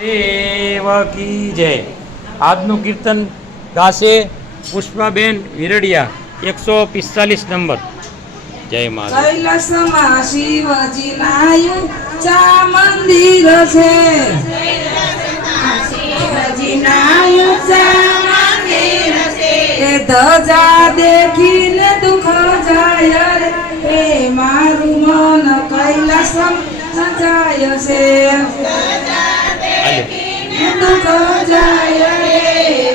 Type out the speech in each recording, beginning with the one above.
દેવકી જય. આજનું કીર્તન ગાશે પુષ્પાબેન વિરડિયા, 145 નંબર. જય માતા. કૈલાસમાં શિવજી નાયું ચા મંદિર છે, શિવજી નાયું ચા મંદિર છે. એ ધજા દેખીને દુઃખ જાય રે, એ મારું મન કૈલાસમાં જાય છે. દુઃખ જાય રે,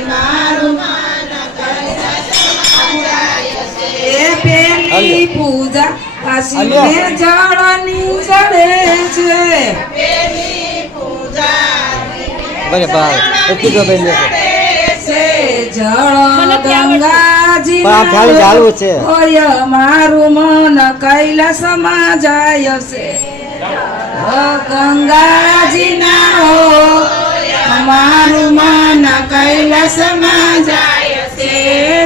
મારું મન કૈલાસમાં જાય છે. એ પેલી પૂજા શિવને જળની ચડે છે, પેલી પૂજા જળ ગંગાજી હોય મારું મન કૈલાસમાં જાય છે. ગંગાજી ના હો મારું મન કૈલાસમાં જાય છે.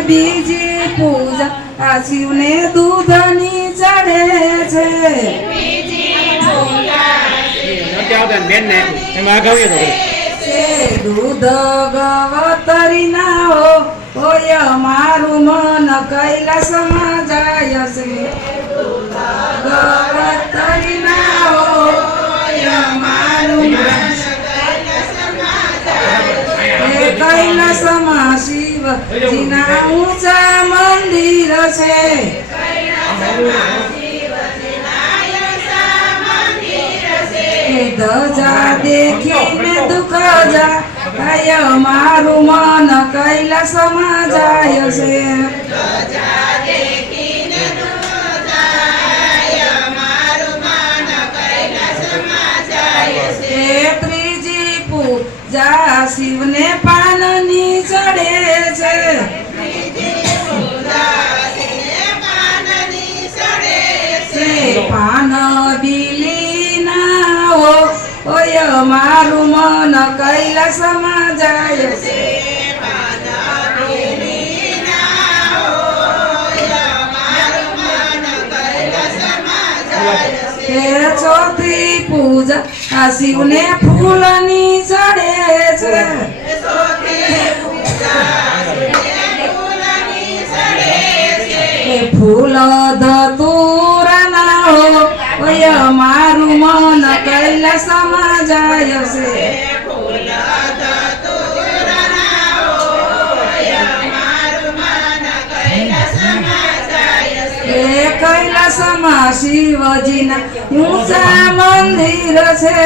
બીજી પૂજા આ શિવને દૂધની ચડે છે, દૂધ ગવતરી ના હોય મારું મન કૈલાસમાં જાય છે. ગવતરી ના હોય મારું મન કૈલાસમાં શિવજીના ઊંચા મંદિર છે, ધજા દેખીને દુઃખ જાય મારું મન કૈલાસમાં જાય છે. ત્રીજી પૂજા શિવને પાનની ચડે છે, પાન બીલી ના હોય મારું મન કૈલાસમાં જાય છે. ચોથી પૂજા આ શિવને ફૂલની ચડે છે, ફૂલ ધતુરા ના હોય મારું મન કૈલાસમાં જાય છે. કૈલાસમાં શિવજીના ઊંચા મંદિર છે,